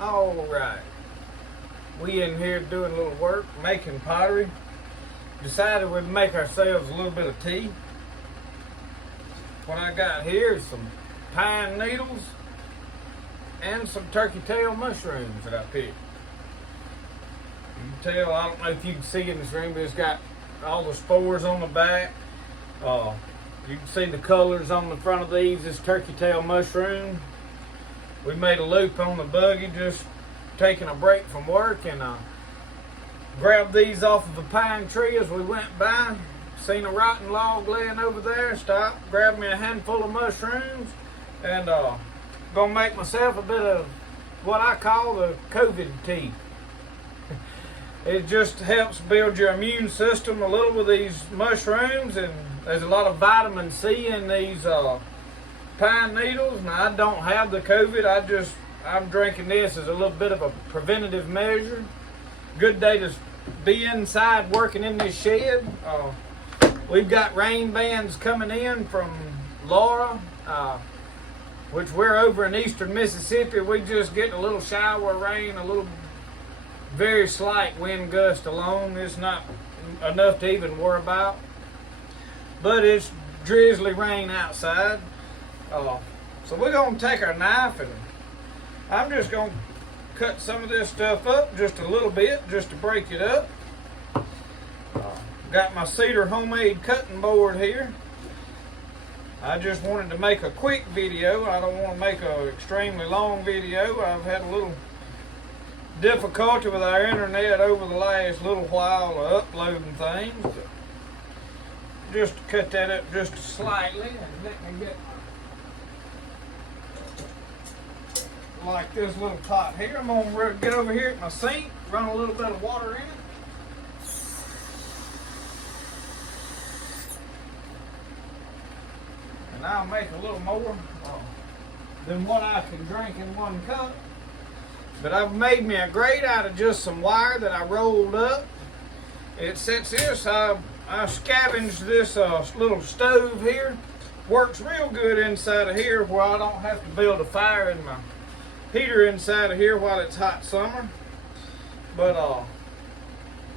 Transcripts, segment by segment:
All right, we in here doing a little work, making pottery. Decided we'd make ourselves a little bit of tea. What I got here is some pine needles and some turkey tail mushrooms that I picked. You can tell, I don't know if you can see in this room, but it's got all the spores on the back. You can see the colors on the front of these. This turkey tail mushroom. We made a loop on the buggy just taking a break from work, and grabbed these off of a pine tree as we went by. Seen a rotten log laying over there. Stopped, grabbed me a handful of mushrooms, and gonna make myself a bit of what I call the COVID tea. It just helps build your immune system a little with these mushrooms, and there's a lot of vitamin C in these pine needles. Now, I don't have the COVID. I'm drinking this as a little bit of a preventative measure. Good day to be inside working in this shed. We've got rain bands coming in from Laura, which we're over in eastern Mississippi. We just get a little shower of rain, a little very slight wind gust alone. It's not enough to even worry about, but it's drizzly rain outside. So we're going to take our knife, and I'm just going to cut some of this stuff up just a little bit, just to break it up. Got my cedar homemade cutting board here. I just wanted to make a quick video. I don't want to make an extremely long video. I've had a little difficulty with our internet over the last little while of uploading things. Just to cut that up just slightly, and let me get like this little pot here. I'm gonna get over here at my sink, run a little bit of water in it. And I'll make a little more than what I can drink in one cup. But I've made me a grate out of just some wire that I rolled up. It sits here, so I scavenged this little stove here. Works real good inside of here where I don't have to build a fire in my heater inside of here while it's hot summer. But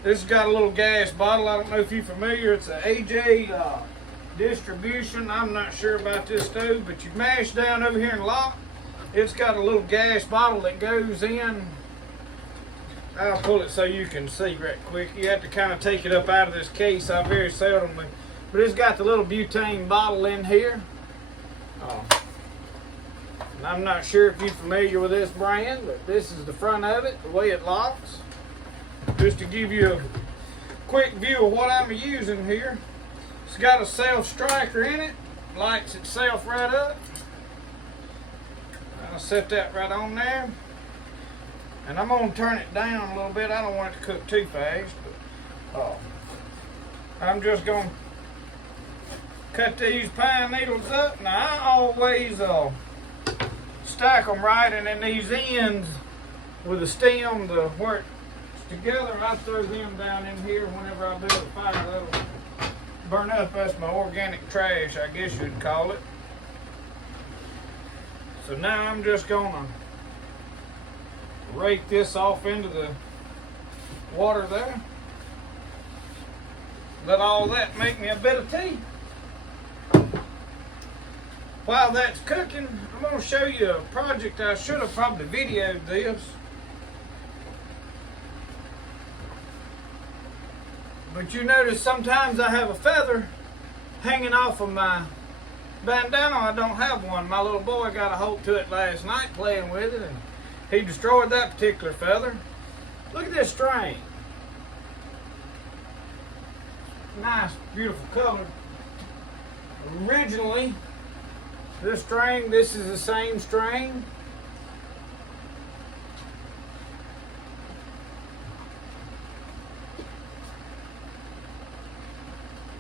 this has got a little gas bottle. I don't know if you're familiar. It's an AJ distribution. I'm not sure about this stove, but you mash down over here and lock. It's got a little gas bottle that goes in. I'll pull it so you can see right quick. You have to kind of take it up out of this case. I very seldom, but it's got the little butane bottle in here. And I'm not sure if you're familiar with this brand, but this is the front of it, the way it locks. Just to give you a quick view of what I'm using here. It's got a self striker in it, lights itself right up. I'll set that right on there. And I'm going to turn it down a little bit. I don't want it to cook too fast, but I'm just going to cut these pine needles up. Now, I always stack them right, and then these ends with the stem, where it's together, I throw them down in here whenever I build a fire. That'll burn up. That's my organic trash, I guess you'd call it. So now I'm just gonna rake this off into the water there. Let all that make me a bit of tea. While that's cooking, I'm going to show you a project. I should have probably videoed this. But you notice sometimes I have a feather hanging off of my bandana. I don't have one. My little boy got a hold to it last night playing with it, and he destroyed that particular feather. Look at this string. Nice, beautiful color. Originally, this is the same string.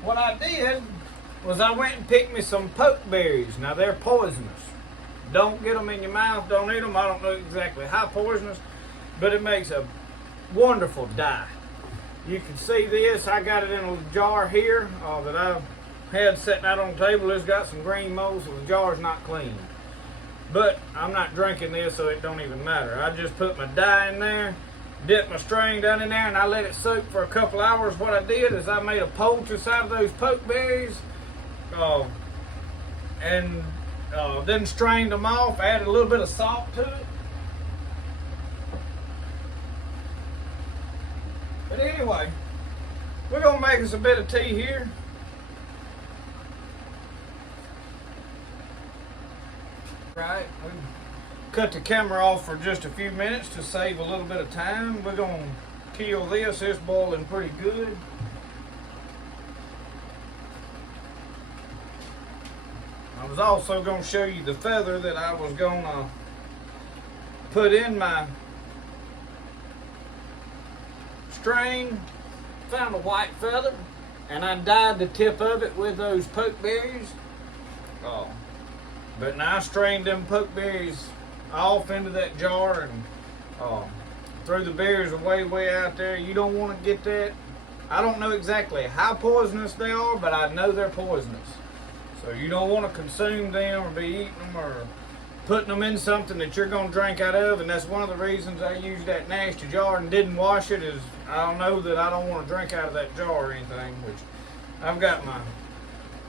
What I did was I went and picked me some pokeberries. Now they're poisonous. Don't get them in your mouth, don't eat them. I don't know exactly how poisonous, but it makes a wonderful dye. You can see this. I got it in a jar here that I had sitting out on the table. It's got some green mold, so the jar's not clean. But I'm not drinking this, so it don't even matter. I just put my dye in there, dip my string down in there, and I let it soak for a couple hours. What I did is I made a poultice out of those pokeberries, and then strained them off, added a little bit of salt to it. But anyway, we're gonna make us a bit of tea here. Right, we cut the camera off for just a few minutes to save a little bit of time. We're gonna kill this. It's boiling pretty good. I was also gonna show you the feather that I was gonna put in my strain. Found a white feather, and I dyed the tip of it with those pokeberries. But now I strained them pokeberries off into that jar and threw the berries way out there. You don't want to get that. I don't know exactly how poisonous they are, but I know they're poisonous. So you don't want to consume them or be eating them or putting them in something that you're going to drink out of. And that's one of the reasons I used that nasty jar and didn't wash it, is I don't know that I don't want to drink out of that jar or anything. Which I've got my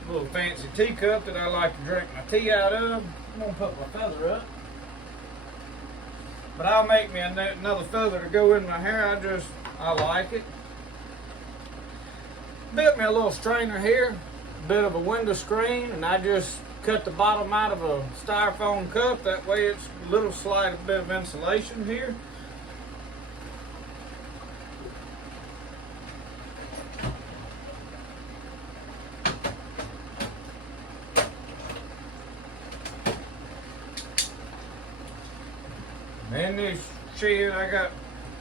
little fancy teacup that I like to drink my tea out of. I'm going to put my feather up. But I'll make me another feather to go in my hair. I like it. Built me a little strainer here, a bit of a window screen, and I just cut the bottom out of a styrofoam cup. That way it's a little slight bit of insulation here. In this shed, I got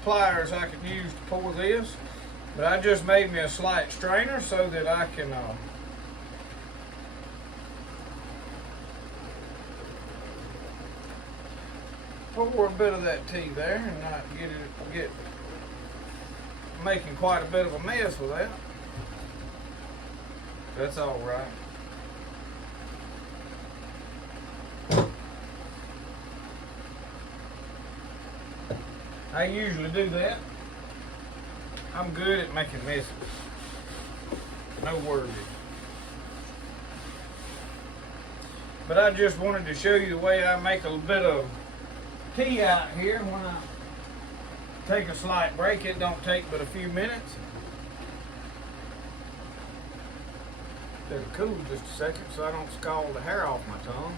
pliers I can use to pour this, but I just made me a slight strainer so that I can pour a bit of that tea there and not get making quite a bit of a mess with that. That's all right. I usually do that. I'm good at making messes. No worries. But I just wanted to show you the way I make a bit of tea out here when I take a slight break. It don't take but a few minutes. Let it cool just a second so I don't scald the hair off my tongue.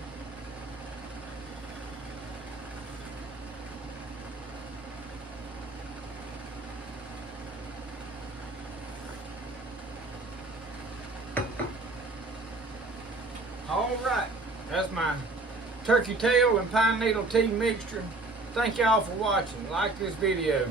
All right, that's my turkey tail and pine needle tea mixture. Thank y'all for watching. Like this video.